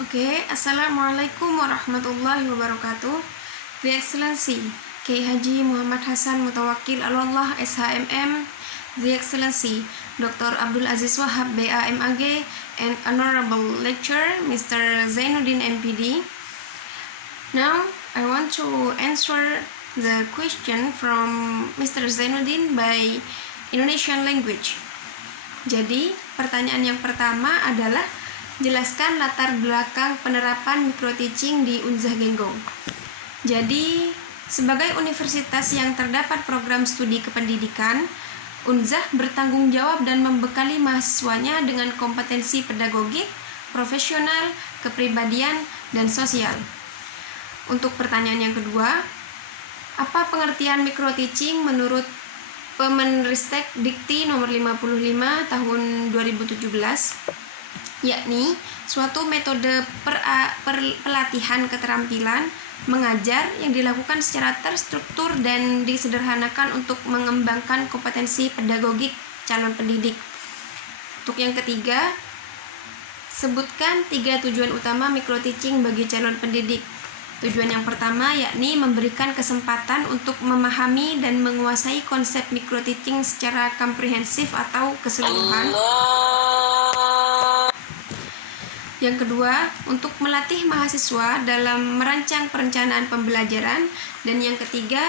Assalamualaikum warahmatullahi wabarakatuh. The Excellency Kiai Haji Muhammad Hasan Mutawakil Alallah SHMM, The Excellency Dr. Abdul Aziz Wahab BAMAG, and Honorable Lecturer Mr. Zainuddin MPD. Now I want to answer the question from Mr. Zainuddin by Indonesian language. Jadi pertanyaan yang pertama adalah jelaskan latar belakang penerapan microteaching di Unzah Genggong. Jadi, sebagai universitas yang terdapat program studi kependidikan, Unzah bertanggung jawab dan membekali mahasiswanya dengan kompetensi pedagogik, profesional, kepribadian, dan sosial. Untuk pertanyaan yang kedua, apa pengertian microteaching menurut Permenristek Dikti nomor 55 tahun 2017? Yakni suatu metode pelatihan keterampilan mengajar yang dilakukan secara terstruktur dan disederhanakan untuk mengembangkan kompetensi pedagogik calon pendidik. Untuk yang ketiga, sebutkan 3 tujuan utama microteaching bagi calon pendidik. Tujuan yang pertama yakni memberikan kesempatan untuk memahami dan menguasai konsep microteaching secara komprehensif atau keseluruhan. Yang kedua, untuk melatih mahasiswa dalam merancang perencanaan pembelajaran. Dan yang ketiga,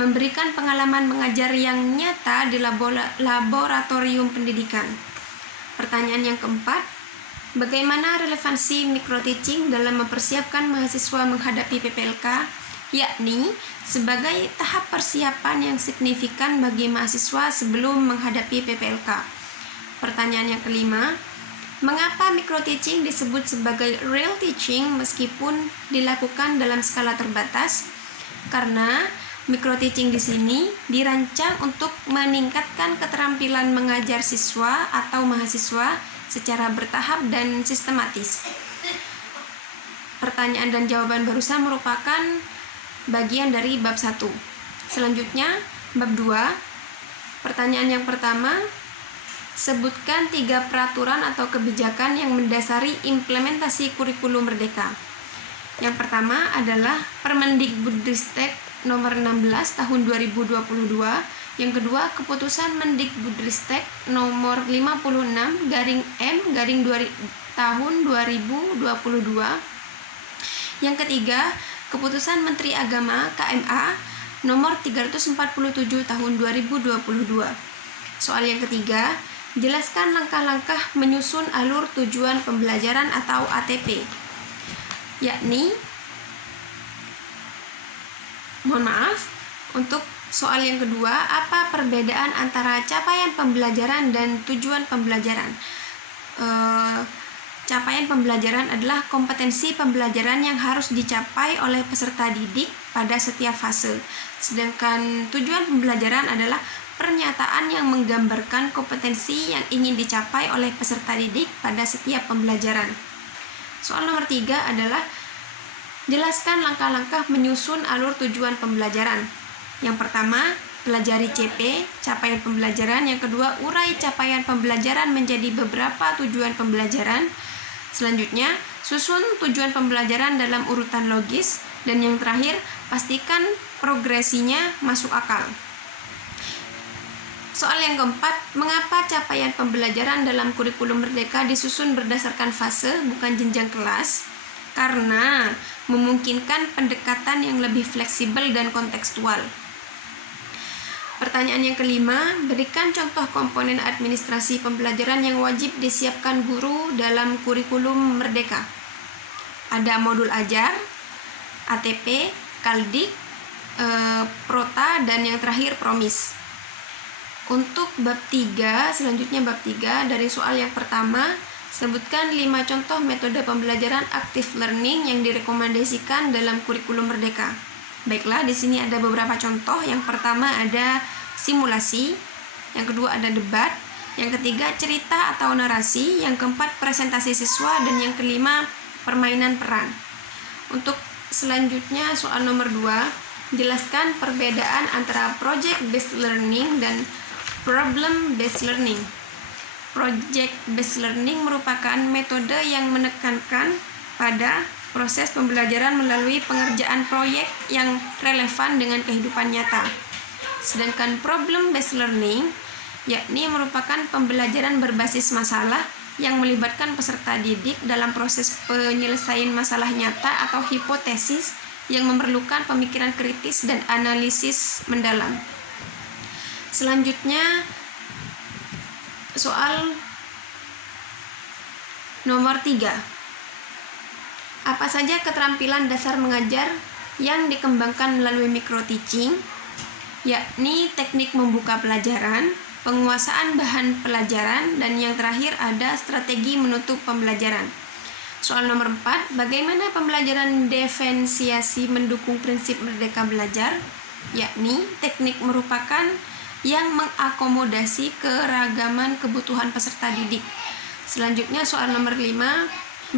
memberikan pengalaman mengajar yang nyata di laboratorium pendidikan. Pertanyaan yang keempat, bagaimana relevansi microteaching dalam mempersiapkan mahasiswa menghadapi PPLK, yakni sebagai tahap persiapan yang signifikan bagi mahasiswa sebelum menghadapi PPLK. Pertanyaan yang kelima, mengapa microteaching disebut sebagai real teaching meskipun dilakukan dalam skala terbatas? Karena microteaching di sini dirancang untuk meningkatkan keterampilan mengajar siswa atau mahasiswa secara bertahap dan sistematis. Pertanyaan dan jawaban barusan merupakan bagian dari bab 1. Selanjutnya, bab 2. Pertanyaan yang pertama, sebutkan 3 peraturan atau kebijakan yang mendasari implementasi kurikulum merdeka. Yang pertama adalah Permendikbudristek nomor 16 tahun 2022. Yang kedua, keputusan Mendikbudristek nomor 56/M/ tahun 2022. Yang ketiga, keputusan Menteri Agama KMA nomor 347 tahun 2022. Soal yang ketiga, jelaskan langkah-langkah menyusun alur tujuan pembelajaran atau ATP. Yakni, untuk soal yang kedua, apa perbedaan antara capaian pembelajaran dan tujuan pembelajaran? Capaian pembelajaran adalah kompetensi pembelajaran yang harus dicapai oleh peserta didik pada setiap fase. Sedangkan tujuan pembelajaran adalah pernyataan yang menggambarkan kompetensi yang ingin dicapai oleh peserta didik pada setiap pembelajaran. Soal nomor 3 adalah jelaskan langkah-langkah menyusun alur tujuan pembelajaran. Yang pertama, pelajari CP, capaian pembelajaran. Yang kedua, urai capaian pembelajaran menjadi beberapa tujuan pembelajaran. Selanjutnya, susun tujuan pembelajaran dalam urutan logis. Dan yang terakhir, pastikan progresinya masuk akal. Soal yang keempat, mengapa capaian pembelajaran dalam kurikulum merdeka disusun berdasarkan fase bukan jenjang kelas? Karena memungkinkan pendekatan yang lebih fleksibel dan kontekstual. Pertanyaan yang kelima, berikan contoh komponen administrasi pembelajaran yang wajib disiapkan guru dalam kurikulum merdeka. Ada modul ajar, ATP, Kaldik, Prota, dan yang terakhir Promis. Untuk bab 3, selanjutnya bab 3, dari soal yang pertama, sebutkan 5 contoh metode pembelajaran active learning yang direkomendasikan dalam kurikulum merdeka. Baiklah, di sini ada beberapa contoh. Yang pertama ada simulasi, yang kedua ada debat, yang ketiga cerita atau narasi, yang keempat presentasi siswa, dan yang kelima permainan peran. Untuk selanjutnya soal nomor 2, jelaskan perbedaan antara project based learning dan problem based learning. Project based learning merupakan metode yang menekankan pada proses pembelajaran melalui pengerjaan proyek yang relevan dengan kehidupan nyata. Sedangkan problem-based learning yakni merupakan pembelajaran berbasis masalah yang melibatkan peserta didik dalam proses penyelesaian masalah nyata atau hipotesis yang memerlukan pemikiran kritis dan analisis mendalam. Selanjutnya, soal nomor 3. Apa saja keterampilan dasar mengajar yang dikembangkan melalui micro-teaching, yakni teknik membuka pelajaran, penguasaan bahan pelajaran, dan yang terakhir ada strategi menutup pembelajaran. Soal nomor 4, bagaimana pembelajaran diferensiasi mendukung prinsip merdeka belajar, yakni teknik merupakan yang mengakomodasi keragaman kebutuhan peserta didik. Selanjutnya soal nomor 5,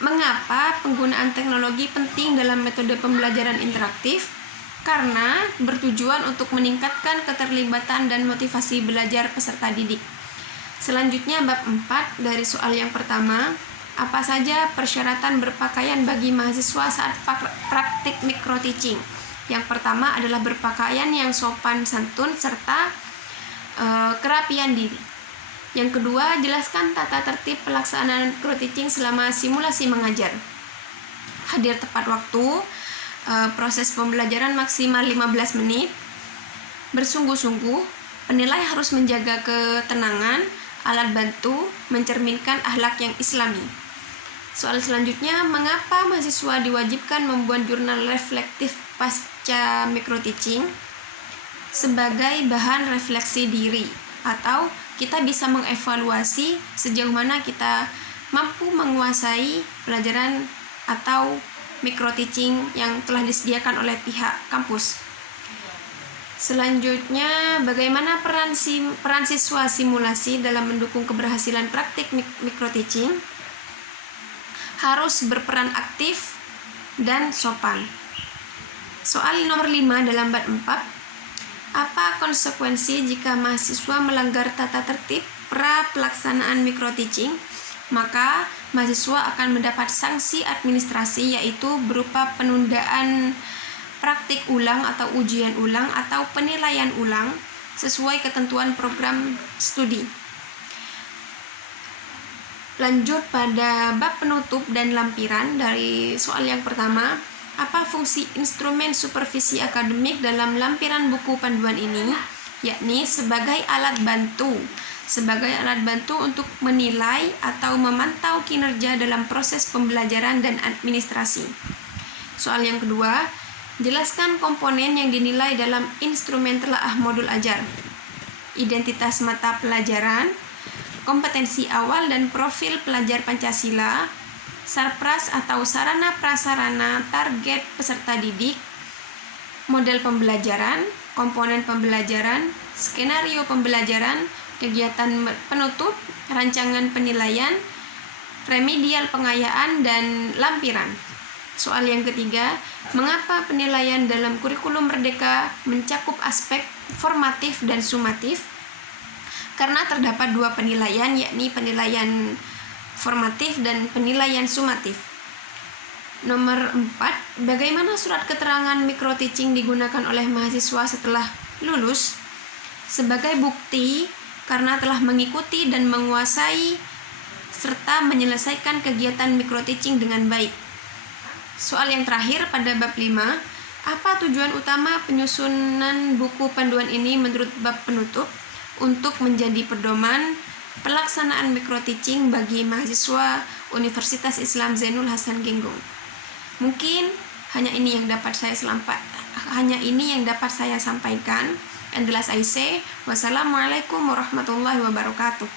mengapa penggunaan teknologi penting dalam metode pembelajaran interaktif? Karena bertujuan untuk meningkatkan keterlibatan dan motivasi belajar peserta didik. Selanjutnya bab 4 dari soal yang pertama, apa saja persyaratan berpakaian bagi mahasiswa saat praktik micro-teaching? Yang pertama adalah berpakaian yang sopan santun serta kerapian diri. Yang kedua, jelaskan tata tertib pelaksanaan micro-teaching selama simulasi mengajar. Hadir tepat waktu, proses pembelajaran maksimal 15 menit, bersungguh-sungguh, penilai harus menjaga ketenangan, alat bantu, mencerminkan akhlak yang islami. Soal selanjutnya, mengapa mahasiswa diwajibkan membuat jurnal reflektif pasca micro-teaching? Sebagai bahan refleksi diri, atau kita bisa mengevaluasi sejauh mana kita mampu menguasai pelajaran atau micro-teaching yang telah disediakan oleh pihak kampus. Selanjutnya, bagaimana peran siswa simulasi dalam mendukung keberhasilan praktik micro-teaching? Harus berperan aktif dan sopan. Soal nomor 5 dalam bab 4, apa konsekuensi jika mahasiswa melanggar tata tertib pelaksanaan micro-teaching? Maka mahasiswa akan mendapat sanksi administrasi, yaitu berupa penundaan praktik ulang atau ujian ulang atau penilaian ulang sesuai ketentuan program studi. Lanjut pada bab penutup dan lampiran dari soal yang pertama, apa fungsi instrumen supervisi akademik dalam lampiran buku panduan ini? Yakni sebagai alat bantu untuk menilai atau memantau kinerja dalam proses pembelajaran dan administrasi. Soal yang kedua, jelaskan komponen yang dinilai dalam instrumen telaah modul ajar. Identitas mata pelajaran, kompetensi awal dan profil pelajar Pancasila, sarpras atau sarana prasarana target peserta didik, model pembelajaran, komponen pembelajaran, skenario pembelajaran, kegiatan penutup, rancangan penilaian, remedial pengayaan, dan lampiran. Soal yang ketiga, mengapa penilaian dalam kurikulum Merdeka mencakup aspek formatif dan sumatif? Karena terdapat dua penilaian, yakni penilaian formatif dan penilaian sumatif. Nomor 4, bagaimana surat keterangan micro-teaching digunakan oleh mahasiswa setelah lulus? Sebagai bukti karena telah mengikuti dan menguasai serta menyelesaikan kegiatan micro-teaching dengan baik. Soal yang terakhir pada bab 5, apa tujuan utama penyusunan buku panduan ini menurut bab penutup? Untuk menjadi pedoman pelaksanaan micro-teaching bagi mahasiswa Universitas Islam Zainul Hasan Genggong. Mungkin hanya ini yang dapat saya sampaikan. And the last I say, wassalamualaikum warahmatullahi wabarakatuh.